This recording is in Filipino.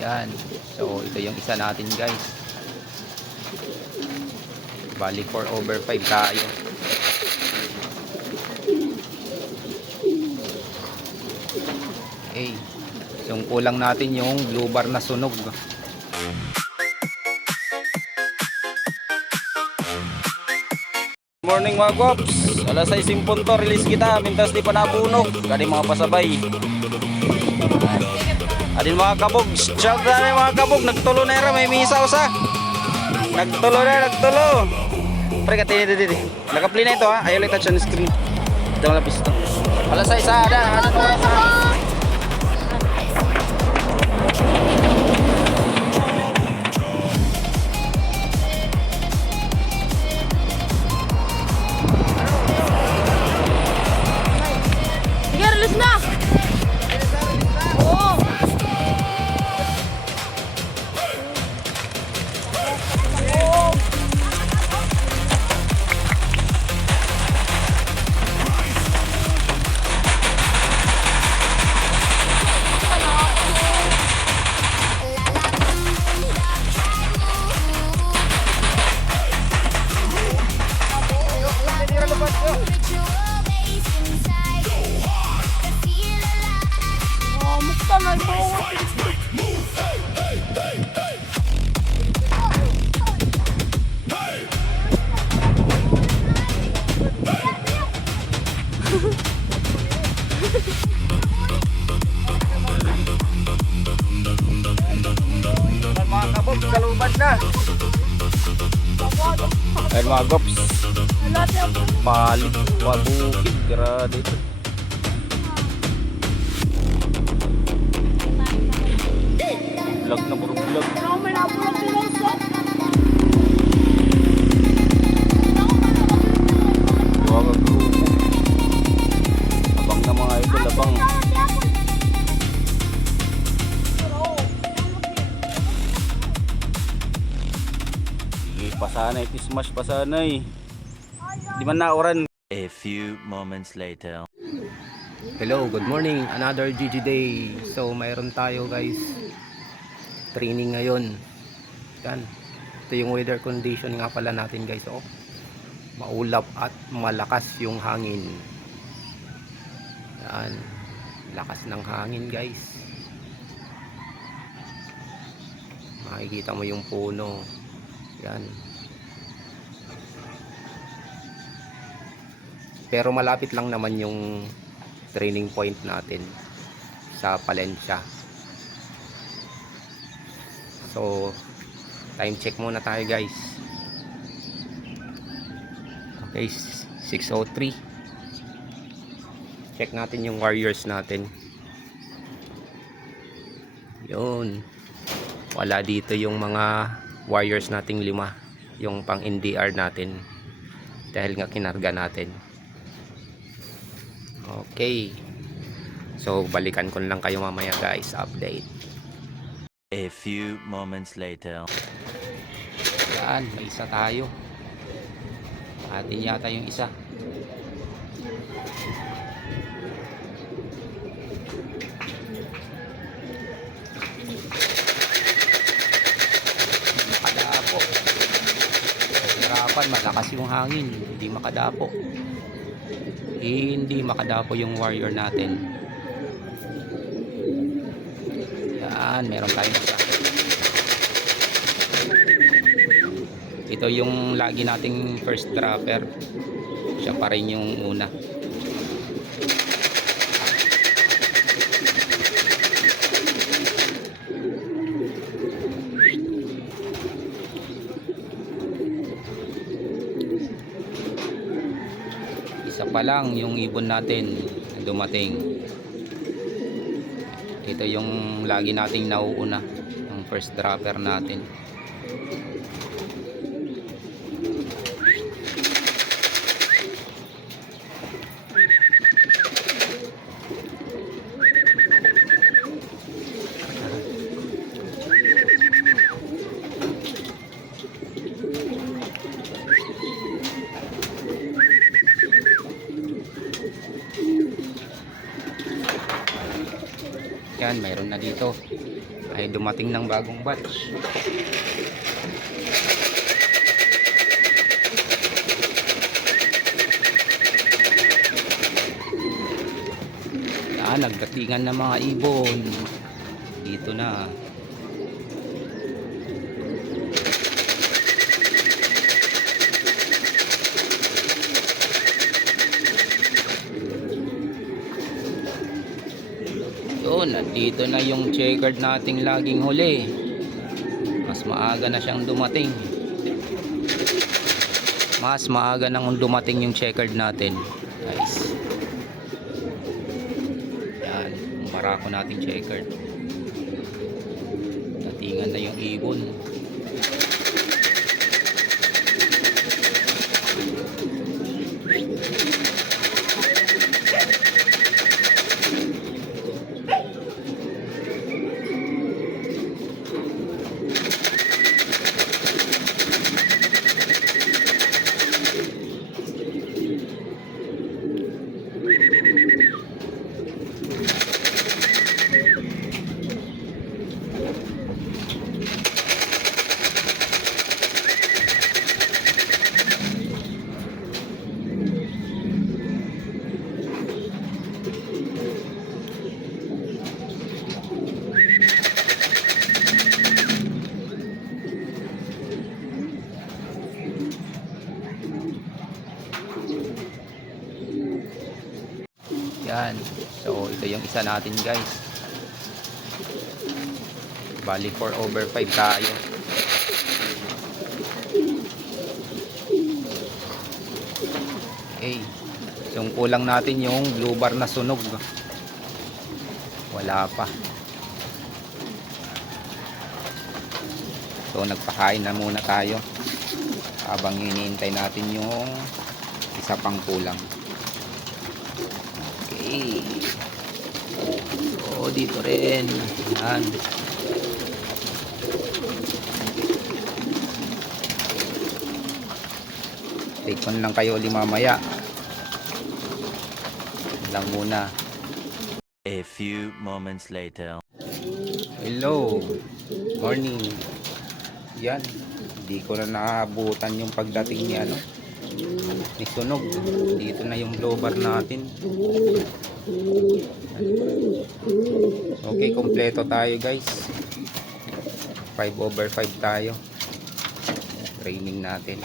Yan. So ito yung isa natin guys. Bali 4/5 tayo. Okay. Yung kulang natin yung blue bar na sunog. Morning mga Gops. Alas 6 yung punto. Release kita. Mintas di pa nabunog. Kani mga pasabay. Adin mga kabog. Shout na rin mga kabog. Nagtulo na rin. May misa usa. Nagtulo na. Nagtulo. Pre katini dito. Nakapli na ito ha. Ayaw lang touch on screen. Ito mga pisto. Alas 6 ha. Ada na oras ha. Release na! Oo! Mga kabog, kalubad na. Ayan mga Gops. Palit, pabukid, grade. Vlog na puro vlog. Huwag ang grupo. Abang na mga idol, abang. Pasanay, tismash pasanay. Di man nauran. A few moments later. Hello, good morning. Another GG day. So mayroon tayo guys. Training ngayon. Yan. Ito yung weather condition nga pala natin guys. Oh. Maulap at malakas yung hangin. Yan. Lakas ng hangin guys. Makikita mo yung puno. Yan. Pero malapit lang naman yung training point natin sa Palencia. So time check muna tayo guys. Okay, 6:03. Check natin yung warriors natin. Yun. Wala dito yung mga warriors nating 5, yung pang NDR natin dahil nga kinarga natin. Okay, so balikan ko lang kayo mamaya guys, update. A few moments later. Yan, may isa tayo. Atin yata yung isa. Makadapo. Hirapan, malakas yung hangin, hindi makadapo. Hindi makadapo yung warrior natin. Yan, meron tayong isa. Ito yung lagi nating first dropper. Siya pa rin yung una. Isa pa lang yung ibon natin na dumating. Ito yung lagi nating nauuna, yung first dropper natin. Yan, mayroon na dito. May dumating ng bagong batch. Nagdatingan ng mga ibon. Dito na. Yun, nandito na yung checkered nating laging huli. Mas maaga na siyang dumating. Mas maaga nang dumating yung checkered natin. Guys. Yan, yung barako natin checkered. Datingan na yung ibon. Yan. So, ito yung isa natin, guys. Bali 4/5 tayo. Okay. So, yung kulang natin yung blue bar na sunog. Wala pa. So, nagpakain na muna tayo habang hinihintay natin yung isa pang kulang. Okay. So, dito rin. Yan. Take on lang kayo ulit mamaya. Lang muna. A few moments later. Hello. Morning. Yan. Hindi ko na naabutan yung pagdating ni ano. Ni sunog. Dito na yung blow bar natin. Okay, kompleto tayo, guys. 5/5 tayo. Training natin.